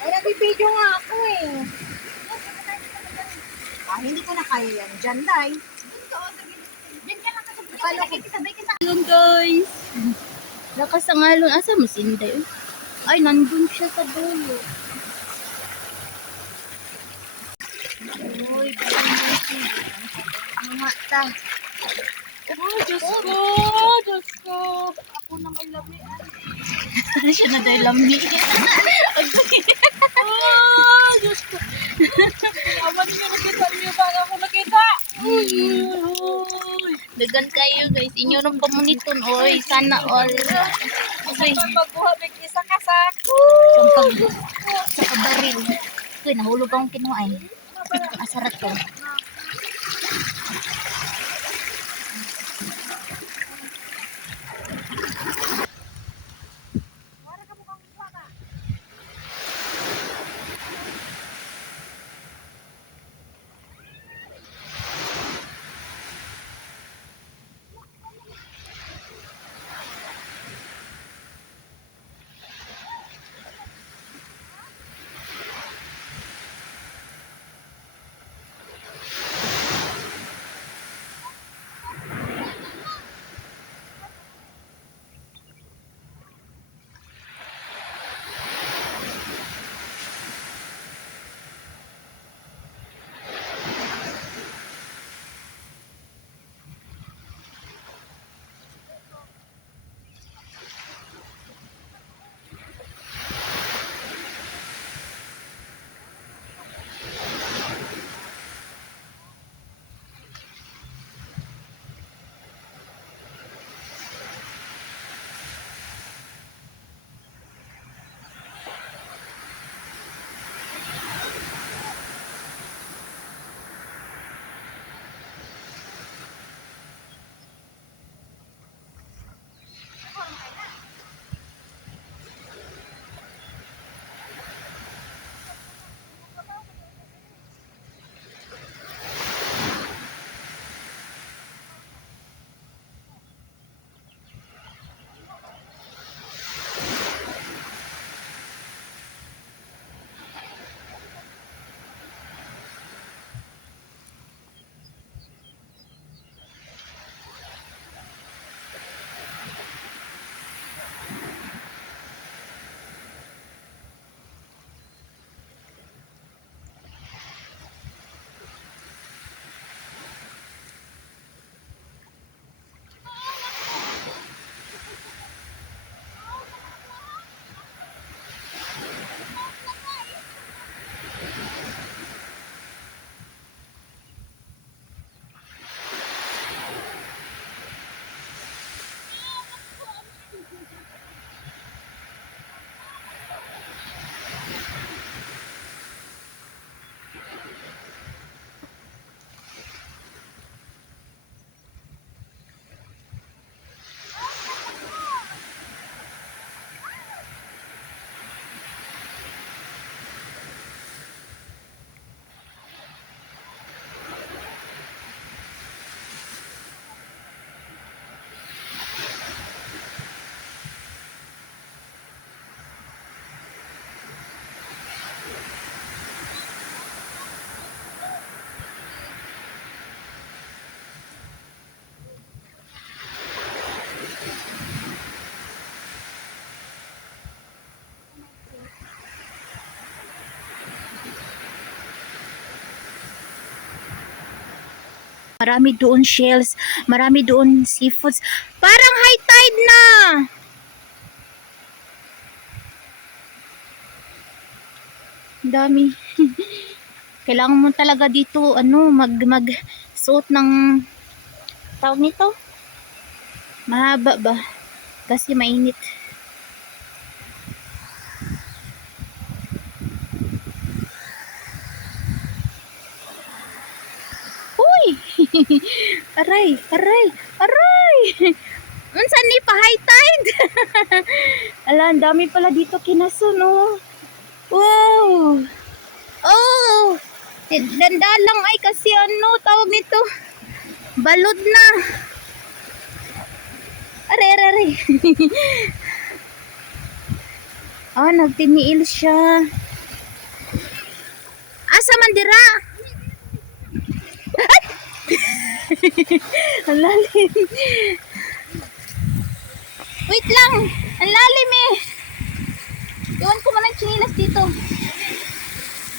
Ay, nagbibideo nga ako eh. Hindi ko na kaya yan. Diyan, Day. Diyan ka lang kasi sabay ka sa... Ayun guys. Nakasangalon. Asa mo si Inday? Ay, nandun siya sa dulo. Uy, mga ta. Oh, Diyos ko! Diyos ko! Ako na may lamian. Siya na dahil lambi. Oh, Diyos ko! Awan niyo nakita niyo bago ako nakita. Dagan kayo guys. Inyo nung pamuniton. Oy, sana all. Uy, Magbuhat ng isa kasak. sampag sa kabaril. Uy, nahulog akong kinuha eh. Asarat ko. Marami doon shells, marami doon seafoods. Parang high tide na. Dami. Kailangan mo talaga dito mag suot ng tawag nito. Mahaba ba? Kasi mainit. Uy! Aray, aray, aray! Unsan ni pa high tide? Ala, ang dami pala dito kinaso, no? Wow! Oh! Dandan lang ay kasi tawag nito? Balod na. Aray, aray, aray. Nagtiniil siya. Asa man dira? Ang lalim. Wait lang. Ang lalim eh. Iwan ko man ang chinilas dito.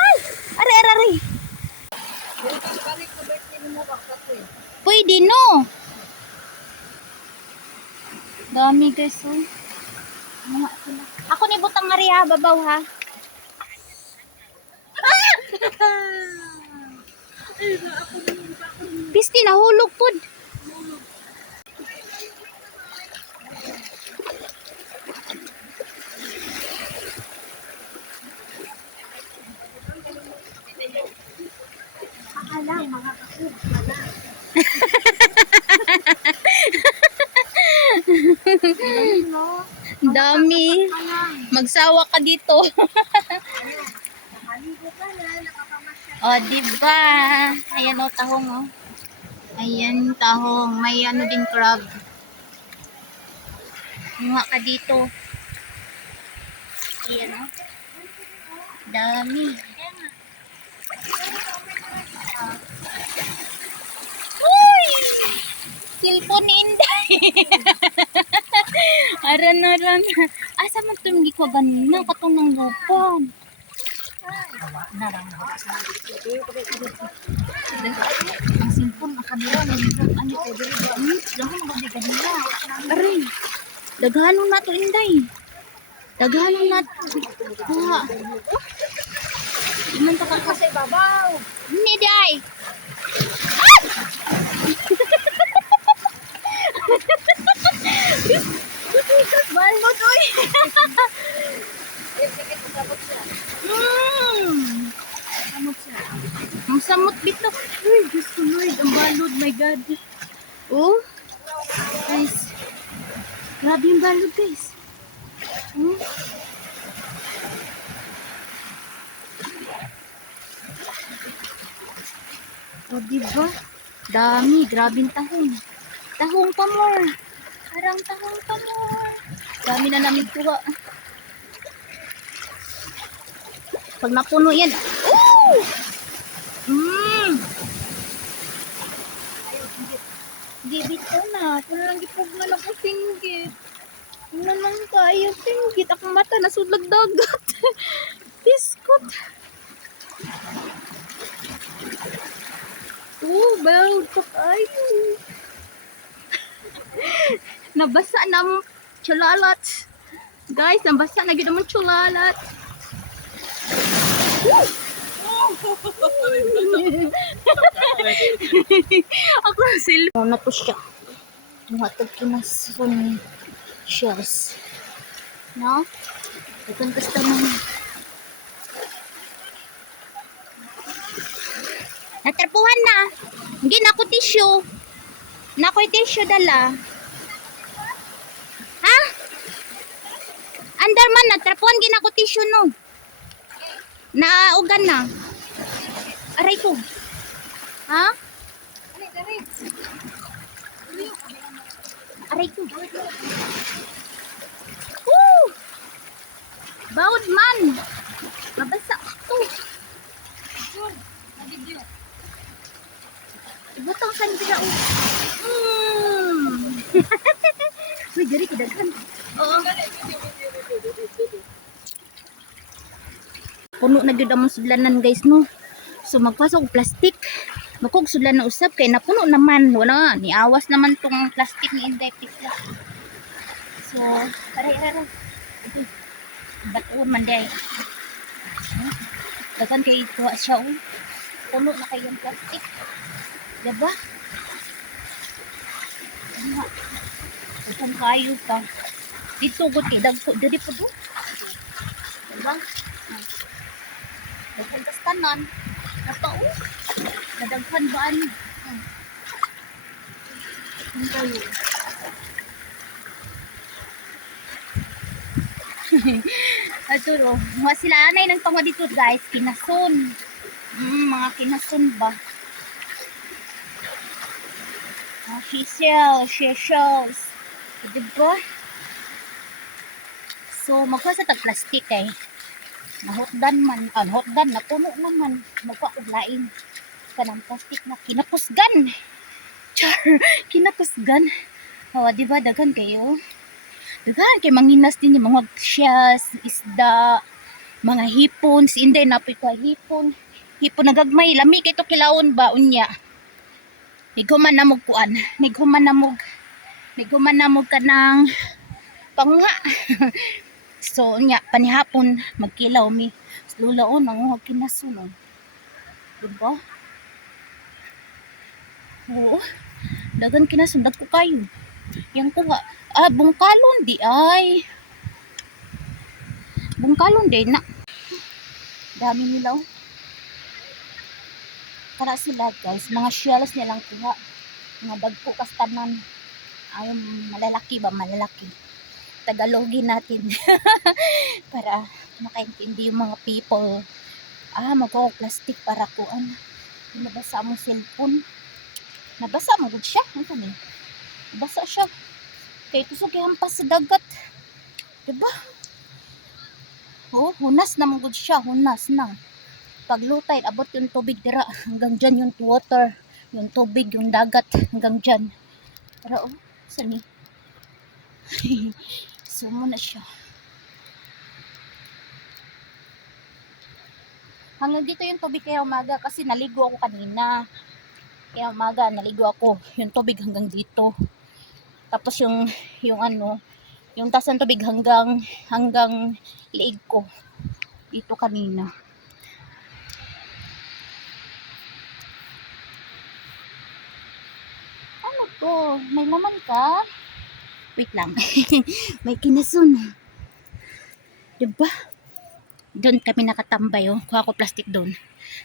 Ay! Are. Pwede no. Dami guys oh. Mga sila. Ako ni butang nga ha, babaw ha. Pisti nahulog pud. Alang, mga kakub. Dami. Magsawa ka dito. Maligo ka na, nakakamasyal. O, diba? Ayan o, tahong o. Ayan, tahong. May ano din crab. Muha ka dito. Ayan o. Dami. Uy! Cellphone ni Inday. Aran. Asa man ito hindi ko ganina. Katong ng lupan. Ang cellphone, ang kamera. Ano ko, dahil magabigan nila. Aray. Daghanon na to, Inday. Daghanon na to. Ha. Iman ta ka Kasi babaw. Hindi, Day. Balot, oy. Ang samot bito. Uy, Diyos ko Lord. Ang balod, my God. Oh. Guys. Grabe yung balod, guys. Hmm? O, diba? Dami. Grabing tahong. Tahong pa more. Parang tahong pa more. Dami na namin kuha. Pag napuno yan. Ooh! Gibit ko na. Kung lang gipuglan ako singgit. Ano naman kayo singgit. Akong mata nasudlag dagat. Biskot. Oh, bawd pa kayo. Nabasa na mo chulalat. Guys, nabasa na gid mo chulalat. Ako cellphone na to siya. Matag kinas phone shells. No? Itong kasta naman. Natrapuhan na. Hindi na ako tissue. Na ako'y tissue dala. Ha? Andar man, natrapuhan gina ko tissue no. Naugan na. Aray ko. Ha? Aray ko. Woo! Bawd man. Mabasa to. Ibutang sandira o. Uy, gari kidaghan. Oo. Puno na gyud among sudlanan guys no. So magpasok og plastic. Makog sudlan na usab kay napuno naman. Wala ni awas naman tong plastic ni Inday pizza. So, aray. Bato man day. Dagan kay tuwa siya o. Puno na kay yung plastic. Diba? Ano? Isang kayo pa. Dito ko dagko diri po do. Diba? Dagan kastanan. Napao. Nadaghan ba ano? Ano kayo? Ito ro. Mga sila anay ng tungwa dito guys. Kinason. Mga kinason ba? Shells. Diba? So, magkuha sa tag-plastic eh. Nahotdan man, hotdan na puno naman. Magpakudlain ka ng plastic na kinapusgan. Char, kinapusgan. Oh, di ba dagan kayo? Dagan kay manginas din yung mga shells, isda, mga hipon, si Inday napoy ko hipon. Hipon nagagmay, lami kay to kilawon ba unya. Niguman na mo kuan, niguman na mo ka ng panguha. So nya panihapon magkilaw mi. Lulaon ang kinasunod. Diba? Oo. Dagan kinasunod ko kayo. Yang kuha. Bungkalon di ay. Bungkalon di na. Dami nila. Para sila guys, mga shells nilang kuha. Mga dagko kastanan. Ay malalaki ba? Malalaki. Tagalogin natin. Para makaintindi yung mga people. Magawa plastic para kuan. Nabasa mo cellphone. Nabasa mo gud siya. Ano ni? Nabasa siya. Kay kusog hampas sa dagat. Diba? Oh, hunas na mo gud siya, hunas na. Paglutay abot yung tubig dira hanggang diyan yung water, yung tubig, yung dagat hanggang diyan. Pero sani. Sumo na siya. Hanggang dito yung tubig kaya umaga kasi naligo ako kanina. Kaya umaga naligo ako. Yung tubig hanggang dito. Tapos yung taas ng tubig hanggang liig ko. Dito kanina. Ano to? May laman ka? Wait lang. May kinasun. Diba? Doon kami nakatambay, oh. Kuha ko plastic doon.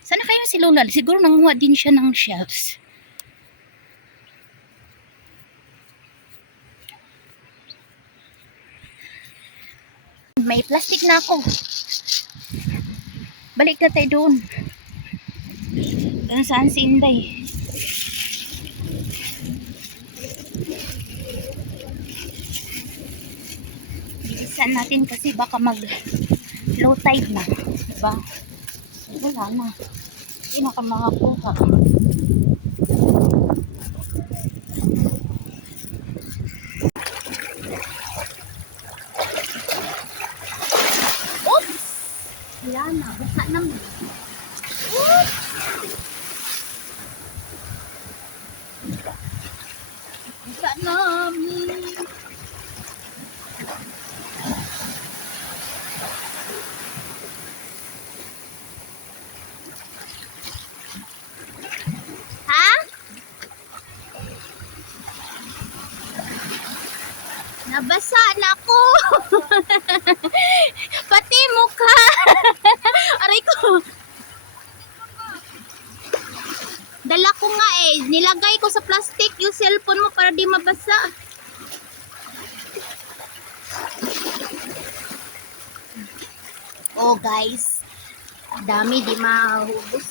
Sana kayo si Lola? Siguro nanguha din siya ng shelves. May plastic na ako. Balik na tayo doon. Doon saan si Inday? Bilisan natin kasi baka mag low tide na. Diba? Wala na. Hindi na ka makakuha. Oops! Wala na. Buka naman. Oops! Buka namin. Nabasa na ako. Pati mukha. Aray ko. Dala ko nga eh. Nilagay ko sa plastic yung cellphone mo para di mabasa. Oh guys. Dami di mahubos.